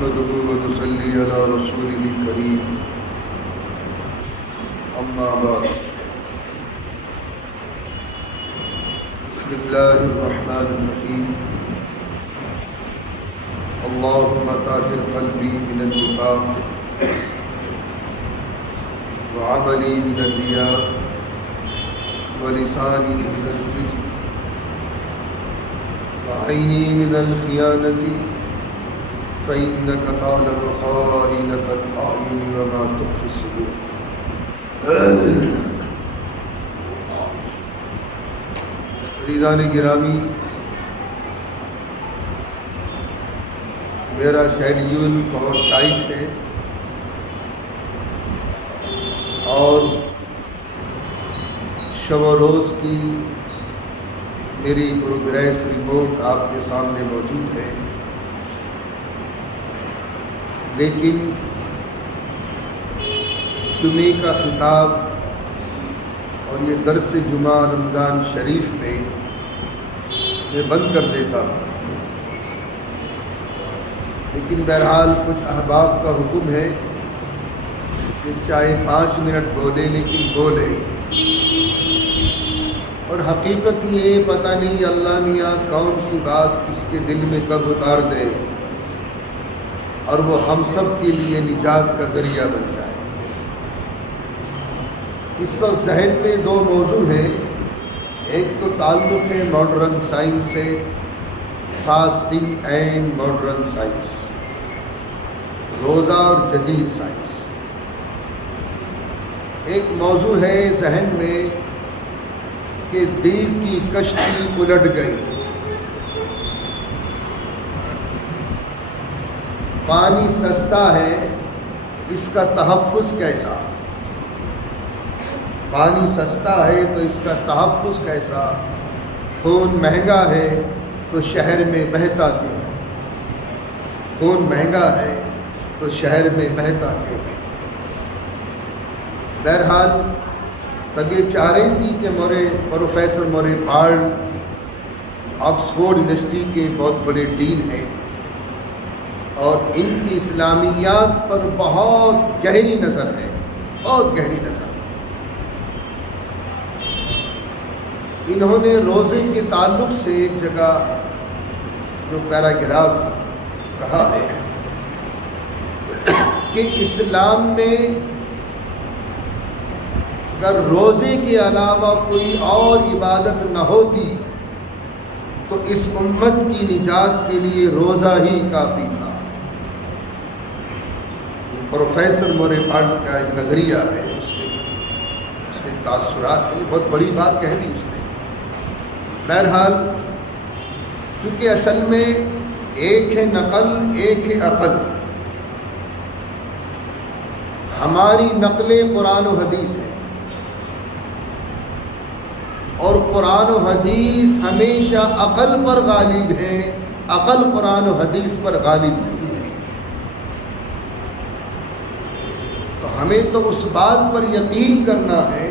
نحمده ونصلي على رسوله الكريم أما بعد بسم الله الرحمن الرحيم اللهم طهر قلبي من النفاق وعملي من الرياء ولساني من الكذب وعيني من الخيانة فإنك تعلم خائنة الأعين وما تخفي الصدور. عزیزان گرامی، میرا شیڈیول بہت ٹائٹ ہے اور شب و روز کی میری پروگریس رپورٹ آپ کے سامنے موجود ہے، لیکن جمعے کا خطاب اور یہ درس جمعہ رمضان شریف میں بند کر دیتا ہوں، لیکن بہرحال کچھ احباب کا حکم ہے کہ چاہے 5 منٹ بولے لیکن بولے، اور حقیقت یہ پتہ نہیں اللہ میاں کون سی بات کس کے دل میں کب اتار دے اور وہ ہم سب کے لیے نجات کا ذریعہ بن جائے۔ اس وقت ذہن میں 2 موضوع ہیں، ایک تو تعلق ہے ماڈرن سائنس سے، فاسٹنگ اینڈ ماڈرن سائنس، روزہ اور جدید سائنس۔ ایک موضوع ہے ذہن میں کہ دل کی کشتی الٹ گئی، پانی سستا ہے، اس کا تحفظ کیسا؟ پانی سستا ہے تو اس کا تحفظ کیسا؟ خون مہنگا ہے تو شہر میں بہتا کیوں؟ خون مہنگا ہے تو شہر میں بہتا کیوں؟ بہرحال تب یہ چاہ رہی تھی کہ پروفیسر مورے بارڈ آکسفورڈ یونیورسٹی کے بہت بڑے ڈین ہیں اور ان کی اسلامیات پر بہت گہری نظر ہے، بہت گہری نظر۔ انہوں نے روزے کے تعلق سے ایک جگہ جو پیراگراف کہا ہے کہ اسلام میں اگر روزے کے علاوہ کوئی اور عبادت نہ ہوتی تو اس امت کی نجات کے لیے روزہ ہی کافی تھا۔ پروفیسر مورے بارڈ کا ایک نظریہ ہے، اس کے تاثرات ہیں، بہت بڑی بات کہہ دی اس نے۔ بہرحال کیونکہ اصل میں ایک ہے نقل، ایک ہے عقل۔ ہماری نقلیں قرآن و حدیث ہیں اور قرآن و حدیث ہمیشہ عقل پر غالب ہے، عقل قرآن و حدیث پر غالب نہیں ہے۔ تو ہمیں تو اس بات پر یقین کرنا ہے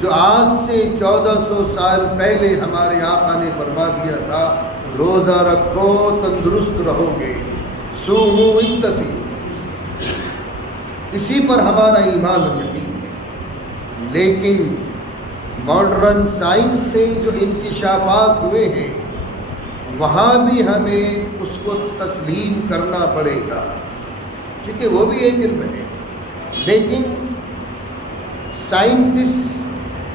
جو آج سے 1400 سال پہلے ہمارے آقا نے فرما دیا تھا، روزہ رکھو تندرست رہو گے، صوموا اتصلوا۔ اسی پر ہمارا ایمان اور یقین ہے۔ لیکن ماڈرن سائنس سے جو انکشافات ہوئے ہیں وہاں بھی ہمیں اس کو تسلیم کرنا پڑے گا، کیونکہ وہ بھی ایک علم ہے۔ لیکن سائنٹسٹ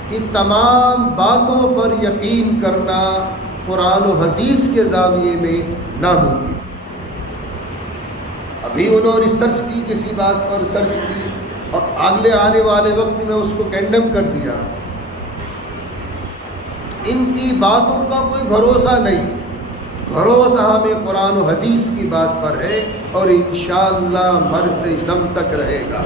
کی تمام باتوں پر یقین کرنا قرآن و حدیث کے زاویے میں ناممکن۔ ابھی انہوں نے ریسرچ کی، کسی بات پر ریسرچ کی اور اگلے آنے والے وقت میں اس کو کینڈم کر دیا۔ ان کی باتوں کا کوئی بھروسہ نہیں، بھروسہ ہمیں قرآن و حدیث کی بات پر ہے اور انشاءاللہ مرتے دم تک رہے گا۔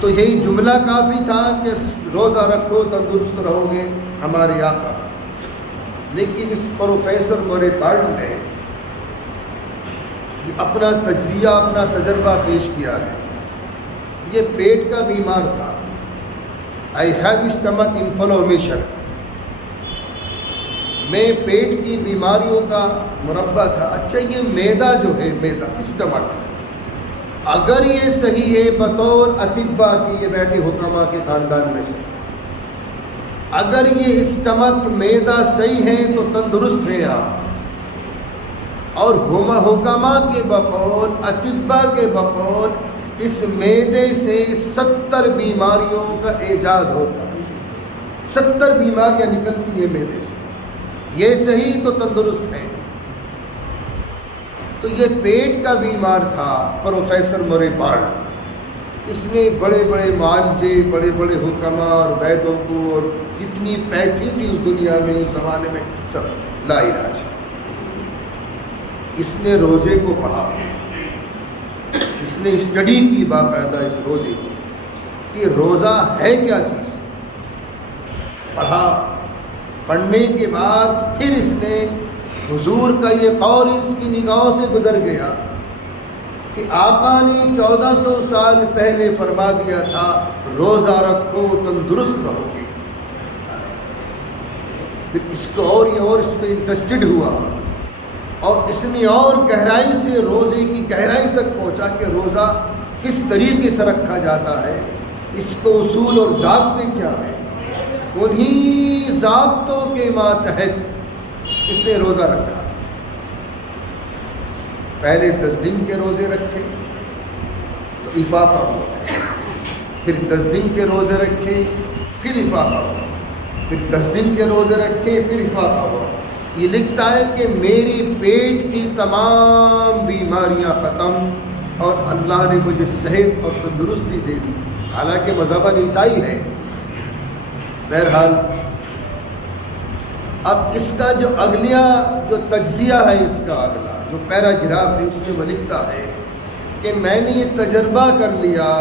تو یہی جملہ کافی تھا کہ روزہ رکھو تندرست رہو گے، ہمارے آقا۔ لیکن اس پروفیسر مورے بارڈ نے اپنا تجزیہ، اپنا تجربہ پیش کیا ہے۔ یہ پیٹ کا بیمار تھا، I have stomach inflammation، میں پیٹ کی بیماریوں کا مربع تھا. اچھا یہ معدہ جو ہے، معدہ اسٹمک، اگر یہ صحیح ہے بطور اطباء کی، یہ بیٹھی حکما کے خاندان میں سے، اگر یہ اسٹمک معدہ صحیح ہے تو تندرست ہے آپ. اور حکما کے بقول، اطباء کے بقول، اس معدے سے 70 بیماریوں کا ایجاد ہوتا ہے. 70 بیماریاں نکلتی ہیں معدے سے. یہ صحیح تو تندرست ہے. تو یہ پیٹ کا بیمار تھا پروفیسر موری پارٹ. اس نے بڑے بڑے معالجے، بڑے بڑے حکما اور ویدوں کو، اور جتنی پیتھی تھی اس دنیا میں اس زمانے میں، سب لا علاج. اس نے روزے کو پڑھا، اس نے اسٹڈی کی باقاعدہ اس روزے کی کہ روزہ ہے کیا چیز. پڑھا، پڑھنے کے بعد پھر اس نے حضور کا یہ قول اس کی نگاہوں سے گزر گیا کہ آقا نے 1400 سال پہلے فرما دیا تھا روزہ رکھو تندرست رہو گے. پھر اس کو اور اس میں انٹرسٹڈ ہوا، اور اس نے اور گہرائی سے روزے کی گہرائی تک پہنچا کہ روزہ کس طریقے سے رکھا جاتا ہے، اس کو اصول اور ضابطے کیا ہیں. انہی ضابطوں کے ماتحت اس نے روزہ رکھا. پہلے 10 دن کے روزے رکھے تو افاقہ ہوا، پھر 10 دن کے روزے رکھے پھر افاقہ ہوا، پھر 10 دن کے روزے رکھے پھر افاقہ ہوا. یہ لکھتا ہے کہ میری پیٹ کی تمام بیماریاں ختم، اور اللہ نے مجھے صحت اور تندرستی دے دی. حالانکہ مذہباً عیسائی ہے. بہرحال اب اس کا جو اگلا جو تجزیہ ہے، اس کا اگلا جو پیراگراف ہے، اس میں وہ لکھتا ہے کہ میں نے یہ تجربہ کر لیا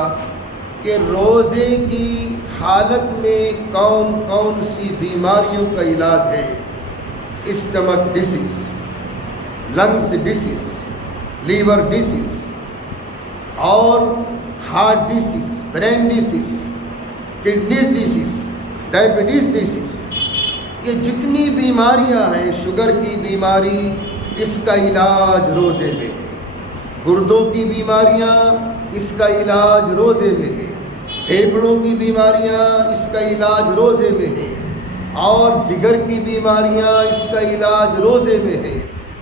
کہ روزے کی حالت میں کون کون سی بیماریوں کا علاج ہے. Stomach diseases, lungs diseases, liver diseases, اور heart diseases, brain diseases, kidneys diseases, diabetes diseases. یہ جتنی بیماریاں ہیں، شوگر کی بیماری، اس کا علاج روزے میں ہے. گردوں کی بیماریاں، اس کا علاج روزے میں ہے. پھیپھڑوں کی بیماریاں، اس کا علاج روزے میں ہے. اور جگر کی بیماریاں، اس کا علاج روزے میں ہے.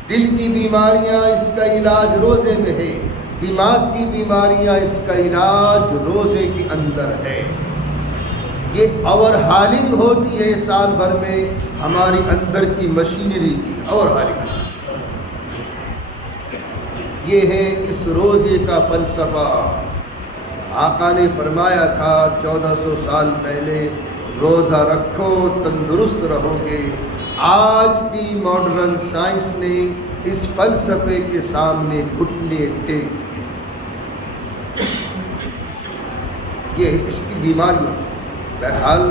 دل کی بیماریاں، اس کا علاج روزے میں ہے. دماغ کی بیماریاں، اس کا علاج روزے کے اندر ہے. یہ اوور ہالنگ ہوتی ہے سال بھر میں ہماری اندر کی مشینری کی اوور ہالنگ. یہ ہے اس روزے کا فلسفہ. آقا نے فرمایا تھا 1400 سال پہلے، روزہ رکھو تندرست رہو گے. آج کی ماڈرن سائنس نے اس فلسفے کے سامنے گھٹنے ٹیک دیے. یہ اس کی بیماریاں. بہرحال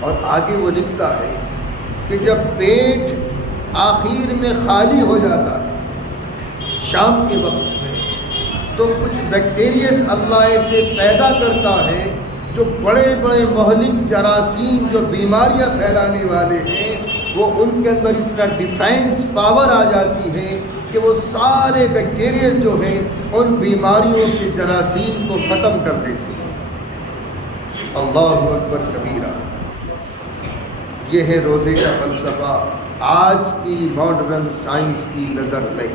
اور آگے وہ لکھتا ہے کہ جب پیٹ آخر میں خالی ہو جاتا ہے شام کے وقت میں، تو کچھ بیکٹیریاز اللہ ایسے پیدا کرتا ہے جو بڑے بڑے مہلک جراثیم جو بیماریاں پھیلانے والے ہیں، وہ ان کے اندر اتنا ڈیفینس پاور آ جاتی ہے کہ وہ سارے بیکٹیریاز جو ہیں ان بیماریوں کے جراثیم کو ختم کر دیتے ہیں. اللہ اکبر کبیرہ. یہ ہے روزے کا فلسفہ آج کی ماڈرن سائنس کی نظر میں.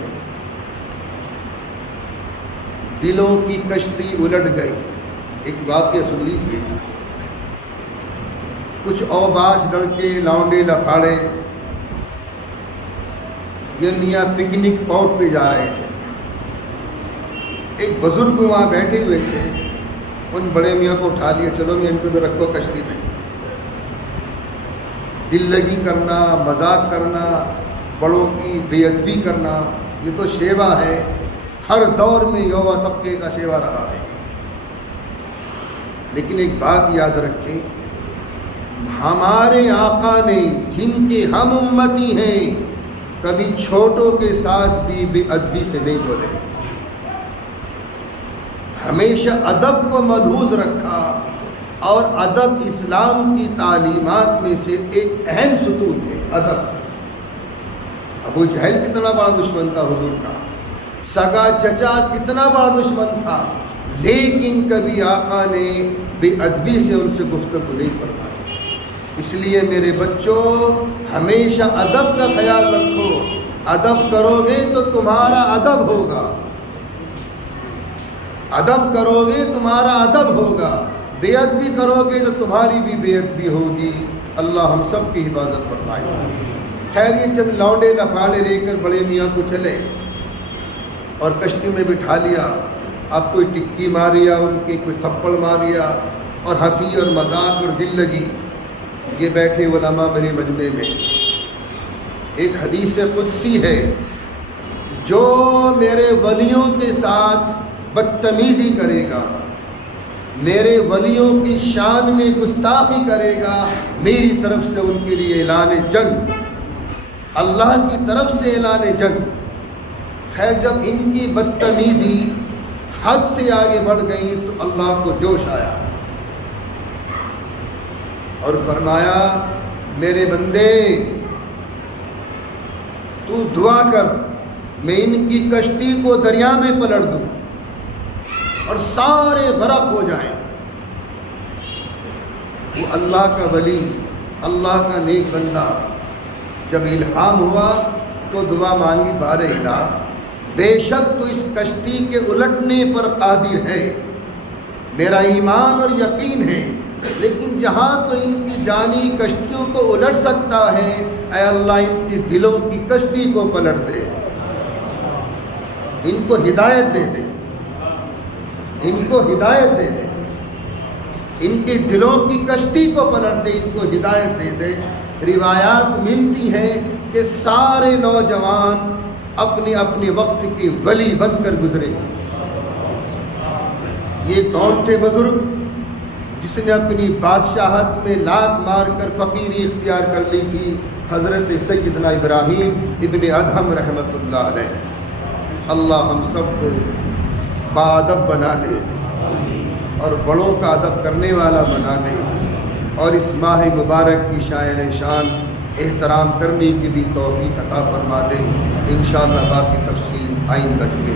دلوں کی کشتی الٹ گئی. ایک واقعہ سن لیجیے. کچھ اوباش لڑکے، لونڈے لفاڑے، یہ میاں پکنک اسپاٹ پہ جا رہے تھے. ایک بزرگ وہاں بیٹھے ہوئے تھے. ان بڑے میاں کو اٹھا لیا، چلو میاں ان کو بھی رکھو کشتی میں. دل لگی کرنا، مذاق کرنا، بڑوں کی بے ادبی کرنا، یہ تو شیوا ہے. ہر دور میں یووا طبقے کا شیوا رہا ہے. لیکن ایک بات یاد رکھیں، ہمارے آقا نے جن کے ہم امتی ہیں کبھی چھوٹوں کے ساتھ بھی بے ادبی سے نہیں بولے. ہمیشہ ادب کو ملحوظ رکھا. اور ادب اسلام کی تعلیمات میں سے ایک اہم ستون ہے ادب۔ ابو جہل کتنا بڑا دشمن تھا حضور کا، سگا چچا کتنا بڑا دشمن تھا، لیکن کبھی آقا نے بے ادبی سے ان سے گفتگو نہیں فرمائی۔ اس لیے میرے بچوں ہمیشہ ادب کا خیال رکھو، ادب کرو گے تو تمہارا ادب ہوگا، ادب کرو گے تمہارا ادب ہوگا، بے ادبی کرو گے تو تمہاری بھی بے ادبی ہوگی۔ اللہ ہم سب کی حفاظت فرمائے۔ خیر یہ چند لونڈے لفاڑے لے کر بڑے میاں کو چلے اور کشتی میں بٹھا لیا، اب کوئی ٹکی ماریا ان کی، کوئی تھپڑ ماریا اور ہنسی اور مذاق اور دل لگی۔ یہ بیٹھے علماء میرے مجمع میں، ایک حدیث قدسی ہے، جو میرے ولیوں کے ساتھ بدتمیزی کرے گا، میرے ولیوں کی شان میں گستاخی کرے گا، میری طرف سے ان کے لیے اعلان جنگ، اللہ کی طرف سے اعلان جنگ۔ خیر جب ان کی بدتمیزی حد سے آگے بڑھ گئی تو اللہ کو جوش آیا اور فرمایا میرے بندے تو دعا کر میں ان کی کشتی کو دریا میں پلٹ دوں اور سارے غرق ہو جائیں۔ وہ اللہ کا ولی، اللہ کا نیک بندہ جب الہام ہوا تو دعا مانگی، بار الہ بے شک تو اس کشتی کے الٹنے پر قادر ہے، میرا ایمان اور یقین ہے، لیکن جہاں تو ان کی جانی کشتیوں کو الٹ سکتا ہے، اے اللہ ان کی دلوں کی کشتی کو پلٹ دے، ان کو ہدایت دے دے، ان کو ہدایت دے دے، ان کے دلوں کی کشتی کو پلٹ دے، ان کو ہدایت دے دے۔ روایات ملتی ہیں کہ سارے نوجوان اپنے اپنے وقت کے ولی بن کر گزرے۔ یہ کون تھے بزرگ؟ جس نے اپنی بادشاہت میں لات مار کر فقیری اختیار کر لی تھی، حضرت سیدنا ابراہیم ابن ادہم رحمۃ اللہ علیہ۔ اللہ ہم سب کو باادب بنا دے اور بڑوں کا ادب کرنے والا بنا دے، اور اس ماہ مبارک کی شائن شان احترام کرنے کی بھی توفیق عطا فرما دے۔ انشاءاللہ باقی تفصیل آئندہ جمعے